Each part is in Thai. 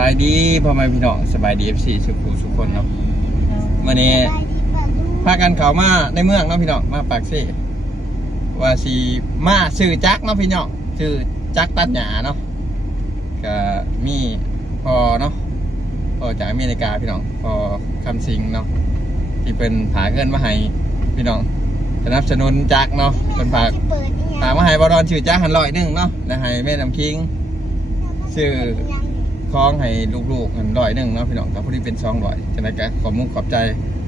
บายดีพ่อแม่พี่น้องสบายดีเอฟซีสุขุสุขคนเนาะวันนี้พากันเขามาในเมืองเนาะพี่น้องมาปากซี่ว่าสีมาซื้อจักเนาะพี่น้องซื้อจักตัดหญ้าเนาะก็มีพอเนาะพอจากอเมริกาพี่น้องพอคำสิงเนาะที่เป็นผาเงินมาให้พี่น้องสนับสนุนจักเนาะเป็นผากผามาให้บอดอนชื่อจักหันลอยหนึงเนาะแล้วให้แม่น้ำคิงชื่อ คล้องให้ลูกๆหันร้อยหนึ่งเนาะพี่น้องกับผู้ที่เป็นซองร้อยจะได้ก็ขอมุกขอบใจ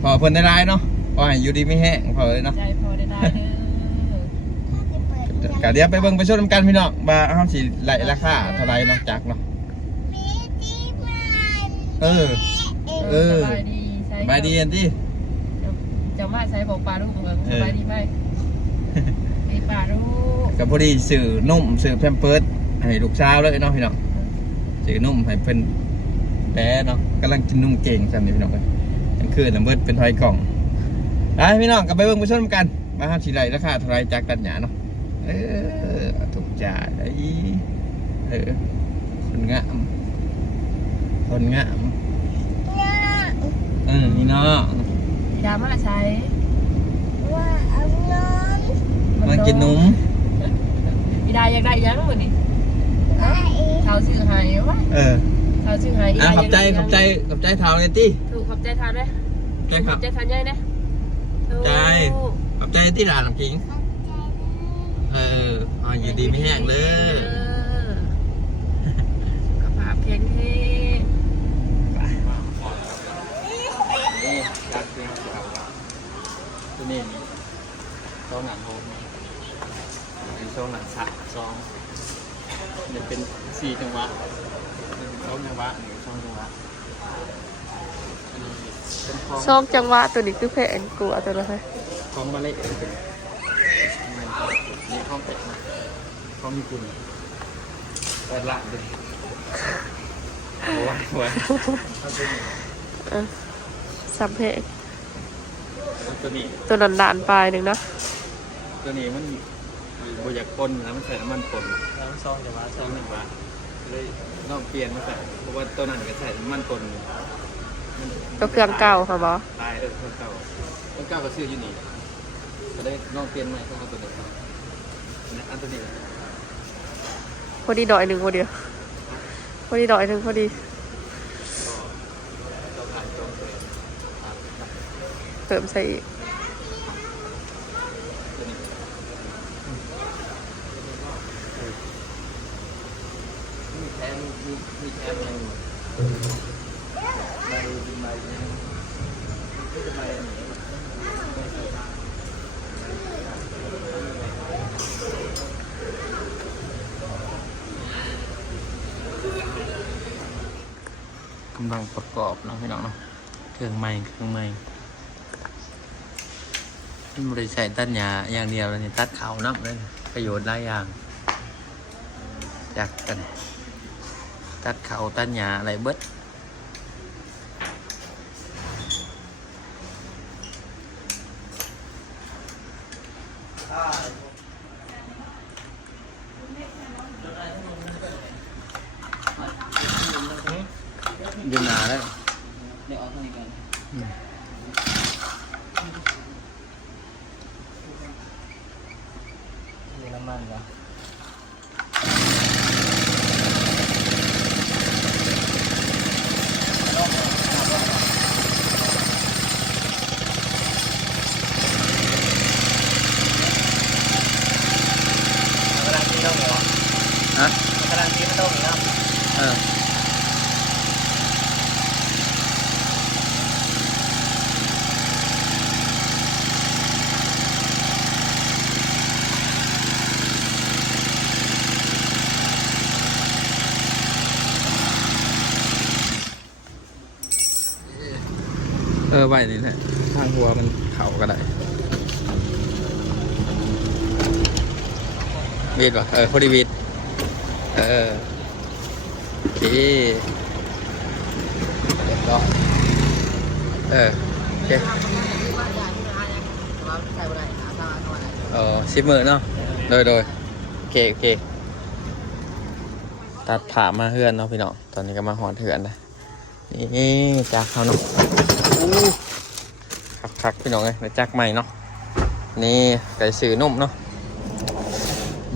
พอเพิ่นได้ร้ายเนาะพอให้อยู่ดีไม่แห้งพอเลยเนาะใจพอได้ได้เด้อก็เดี๋ยวไปเบิ่งไปชมกันพี่น้องว่าเฮาสิไล่ราคาเท่าไรเนาะจักเนาะเออ เออสบายดีใช้สบายดีอันที่จะมาใช้บอกปลาลูกเหมือนเออสบายดีไหมไอ้ปลาลูกกับพอดีสื่อนุ่มสื่อแพมเพิร์ดให้ลูกสาวเลยเนาะพี่น้อง สื่อนุ่มให้เพิ่นแป้เนาะกำลังกินนุ่มเก่งจำนี่พี่น้องเลยกลางคืนน่ะเบิดเป็นทอยกล่องไปพี่น้องก็ไปเบิ่งไปชมกันว่าเฮาสิไล่ราคาเท่าไรจักตัดหญ้าเนาะเออถูกจ่ายไอ้เออคนงามคนงามเออนี่เนาะดามาใช้มากินนมอีดาอยากได้ยังหมดนี่ เขาชื่อหายวะเออเขาชื่อหายอะขอบใจขอบใจขอบใจเท้าเลยตี้ถูกขอบใจทานไหมขอบใจคขรัอบบใจทานยัยนะใจขอบใจที่ร้านน้ำขิงเอออ๋ออยู่ดีไม่แห้งเลยสุขภาพแข็งแรงนี่จักเป็นตัวนี้นี่ช่องหนังโฮมเป็นช่องหนังสักซอง เนี่ยเป็นสี่จังหวะเป็นช่องจังหวะหนึ่งช่องจังหวะอันนี้เป็นคลองซอกจังหวะตัวนี้คือเพลงกูเอาตัวละไหมคลองมาเละเป็นนี่คลองเป็ดนะคลองมีคุณเปิดละเลยโอ้ยโอ้ยสัมเพลงตัวนี้ตัวนันดานปลายหนึ่งนะตัวนี้มัน บอยากปนแล้วมันใส่น้ำมันปนแล้วซองจะว่าซองหนึ่งว่าเลยต้องเปลี่ยนมาใส่เพราะว่าตัวนั้นก็ใส่น้ำมันปนมันตัวเครื่องเก่าค่ะบอตายเออเครื่องเก่าเครื่องเก่าก็ซื้ออยู่นี่ก็เลยลองเปลี่ยนใหม่ก็เอาตัวนี้นะอันตัวนี้พอดีดอยหนึ่งพอดีพอดีดอยหนึ่งพอดีเราขายตรงตัวนี้ครับเติมใส่อีก ตัวนี้ มีแถมมีมีแถมอะไรอยู่ใบเป็นใบเนี่ยไม่เป็นใบอันนี้กำลังประกอบนะพี่น้องเนาะเครื่องไม้เครื่องไม้ที่บริใช้ตัดหญ้าอย่างเดียวเลยนี่ตัดเขานับเลยประโยชน์หลายอย่างจากกัน ตัดเขาตัดหญ้าอะไรเบิดยืนหนาแล้วเดี๋ยวเอาเท่านี้ก่อนมีน้ำมันเหรอ กำลังกินต้องเหรอ ฮะ กำลังกินต้องเหรอ เออเออ ไหวนี่แหละทางหัวมันเข่าก็ได้วีดวะเออพอดีวีดเออดีเรียบร้อยเออโอเคเออสิบหมื่นเนาะโดยโดยโอเคโอเคตัดผ่ามาเฮือนเนาะพี่น้องตอนนี้ก็มาหอดเฮือนนะนี่จักเขาเนาะ คักคักพี่น้องเลยแล้วจักใหม่เนาะนี่ไก่สื่อนุ่มเนาะ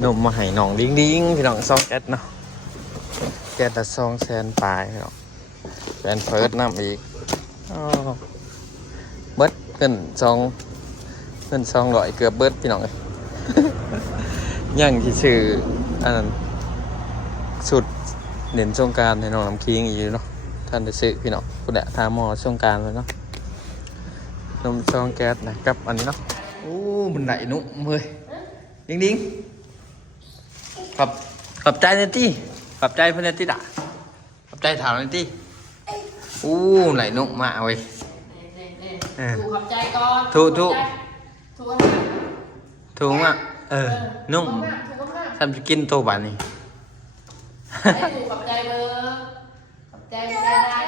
นุ่มมาให้น้องดิ้งดิ้งพี่น้องซองแก๊สเนาะแก๊สละซองแสนปลายพี่น้องแฟนเฟิร์สน้ำอีกเบิดเงินซองเงินซองร้อยเกือบเบิดพี่น้องเลยยังที่ชื่ออันนั้นสุดเด่นสงการให้น้องน้ำคิงอีกอยู่เนาะท่านได้ซื้อพี่น้องคุณแหละทามอสงการเลยเนาะ นมซองแก๊สนะกับอันนี้เนาะโอ้มันไหนนุ่มเฮ้ยดิ้งดิ้งขอบขอบใจเนตี้ขอบใจเพื่อนเนตี้ด่ะขอบใจถามเนตี้อู้ไหลนุ่มมากเว้ยเออถูกขอบใจก่อนถูกถูกถูกมากถูกมากเออนุ่มถูกมากถูกมากทำจะกินโตบานนี่ให้ถูกขอบใจเบอร์ขอบใจไม่ได้ได้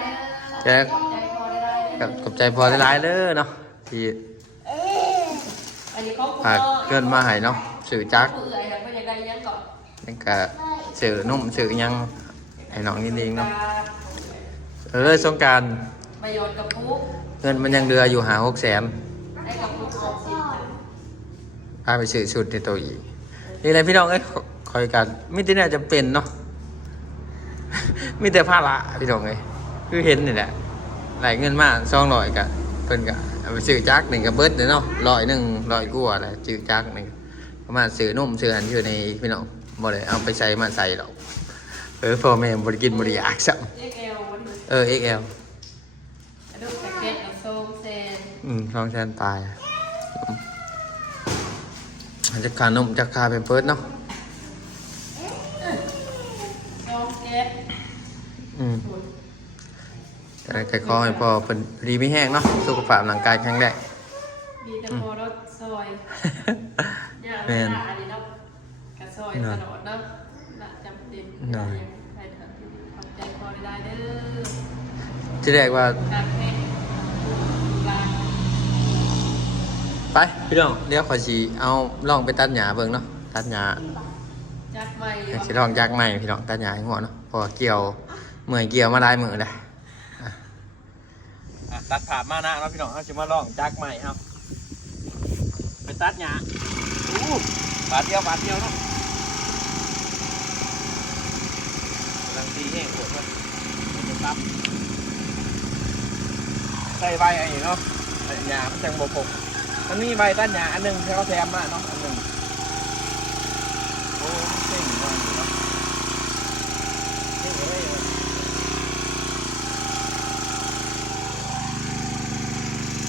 เด้อ กัอบกับใจพอได้ร้ายๆเด้อเนาะที่อันนี้เขาพูดฝากเกินมาให้เนาะสื่อจักผู้อื่นอะไรก็ยังได้ยังก่อนนี่ก็สื่อนุ่มสื่อหยังให้น้องนิดนึงเนาะเออสงกรารประโยชน์กับผู้เงินมันยังเรืออยู่หาหกแสนให้กับผู้ครบสิบพาไปสื่อชุดในตัวอีกนี่อะไรพี่น้องเอ้ยขอคอยกันไม่ได้น่าจะเป็นเนาะมีแต่ภาระพี่น้องเอ้ยคือเห็นนี่แหละ ไหลเงินมาซองร้อยกะเพิ่นกะเอาไปซื้อจักหนึ่งกับเบิร์ดเนาะร้อยหนึ่งร้อยกว่าแหละซื้อจักหนึ่งประมาณซื้อนุ่มซื้ออันอยู่ในพี่น้องบ่เลยเอาไปใส่มาใส่หรอกเออพ่อแม่บริกินบริยากสักเอ็กเอลวันนี้เออ XL กระดูกแพ็กเกจกับโซมเซนอืมสองแสนปลายอันจะขานุ่มจะคาเป็นเพิร์ดเนาะโซมเกตอืม แต่ก็ขอให้พ่อเป็นดีไม่แห้งเนาะสุขภาพร่างกายแข็งแรงมีแต่พอรถซอยอย่างแม่นั้นนอันนี้เนาะกระซอยตลอดเนาะละจำเป็นหน่อยใครถามขอบใจพอได้เด้อที่แรกว่า การเพศลาไปพี่น้องเดี๋ยวขอสีเอาลองไปตัดหญ้าเบิ่งเนาะตัดหญ้าจัดใหม่อยากสิลองยักใหม่พี่น้องตัดหญ้าให้หัวเนาะเพอเกี่ยวเมื่อยเกี่ยวมาได้มือเลย ตัดผ่ามานะเนาะพี่น้องเขาจะมาลองจักใหม่ครับ ไปตัดหญ้าอู้บาทเดียวบาทเดียวเนาะกำลังดีแห้งปวดมันมันจะตับใส่ใบไอ้เนาะใส่หญ้ามันจังบกบมันมีใบตัดหญ้าอันหนึ่งที่เขาแถมมาเนาะอันหนึ่งโอ้เจ๋งมากเลยเนาะเจ๋งเลยเว้ย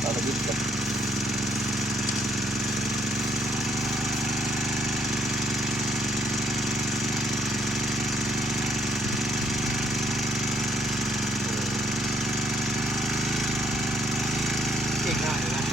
เราไปยึดกัน เก่งมากเลยนะ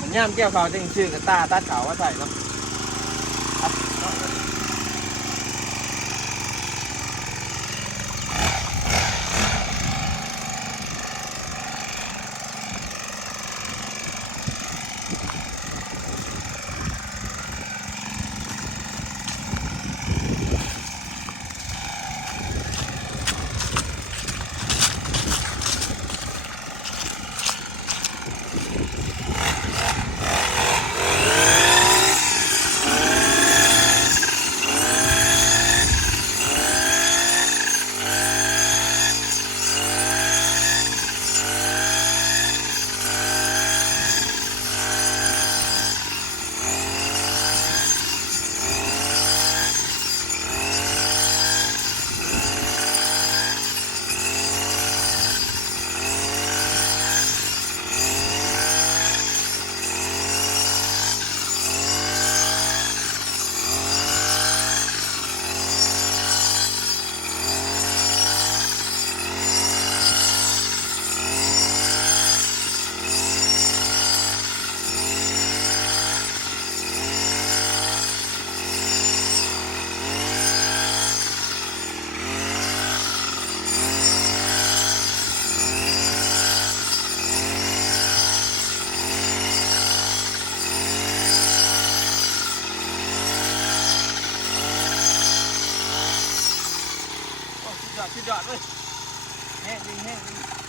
มัน ย่ามแก้วเขาจึงชื่อกระตาตัดเขาว่าใส่เนาะ สุดยอดเลยแห้งดิแห้งดิ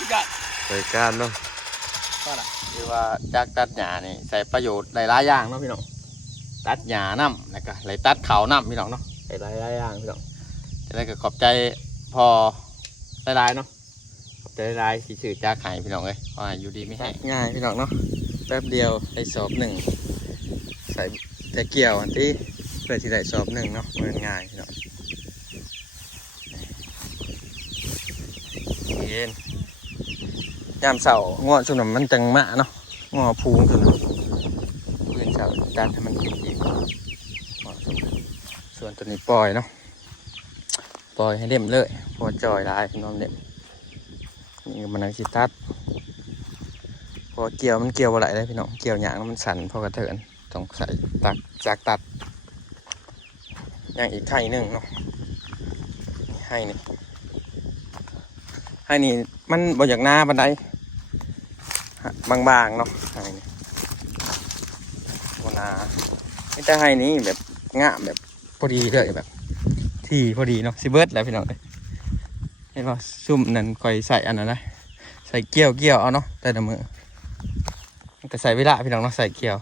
สุดยอดสุดยอดรายการเนาะก็ล่ะคือว่าจากตัดหญ้านี่ใส่ประโยชน์หลายๆอย่างเนาะพี่น้องตัดหญ้าน้ำแล้วก็ไหลตัดเขาน้ำพี่น้องเนาะหลายหลายๆอย่างพี่น้องจะได้ก็ขอบใจพอหลายๆเนาะขอบใจหลายๆที่สื่อจากไห้พี่น้องเลยขอให้อยู่ดีไม่แห้งง่ายพี่น้องเนาะแป๊บเดียวได้สอบหนึ่งใส่แต่เกี่ยวอันที่เพื่อที่ได้สอบหนึ่งเนาะมันง่ายพี่น้องเย็น ยามเสาร์งอช่วงนั้นมันจังมะเนาะงอพูงขึ้นพื้นเสาร์ดันให้มันขึ้นอีกส่วนตัวนี้ปล่อยเนาะปล่อยให้เล่มเลยเพอจอยลายน้องเล่มนี่มันนังสิตัดพอเกี่ยวมันเกี่ยวอะไรได้พี่น้องเกี่ยวหยางแล้วมันสั่นพอกระเทินต้องใส่ตักจากตัดอย่างอีกไข่หนึ่งเนาะให้นี่ให้นี่มันบ่อยากหน้าบันได บางๆเนาะให้นี่บนาไม่แต่ให้นี้แบบงะแบบพอดีเลยแบบ ที่พอดีเนาะสิเบิร์ดแล้วพี่น้องเอ้ยเห็นว่าซุ่มนั่นคอยใส่อันนั้นนะใส่เกี่ยวเกี่ยวเอาเนาะแต่ละมือมันก็ใส่เวลาพี่น้องเนาะใส่เกี่ยว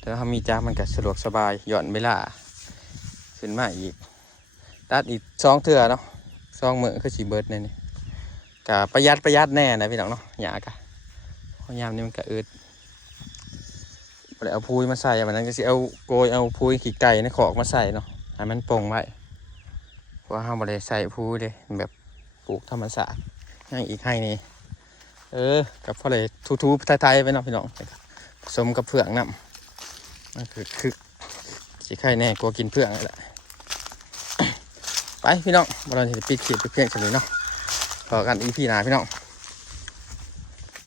แต่ถ้ามีจ้ามันก็สะดวกสบายหย่อนเวลาขึ้นมาอีกตัดอีกสองเทื่อเนาะสองมือคือสีเบิร์ดเนี่ยนี่กะประหยัดประหยัดแน่นะพี่น้องเนาะหยากะเพรายามนี้มันกะอืดได้เอาพุยมาใส่วันนั้นก็สิเอาโกยเอาพุยขี้ไก่ในขอกมาใส่เนาะให้มันโปร่งไว้เพราะว่าเราบ่ได้ใส่พุยเลยแบบปลูกธรรมศาสตร์ย่างอีกให้นี่เออกับพอเลยทูๆไทยๆไปเนาะพี่น้องผสมกับเผือกน้ำนั่นคือคือสิไข่แน่กลัวกินเผือกนี่แหละไปพี่น้องบอลจะปิดขีดเพียงแค่นี้เนาะพอกันอีพีหนาพี่น้อง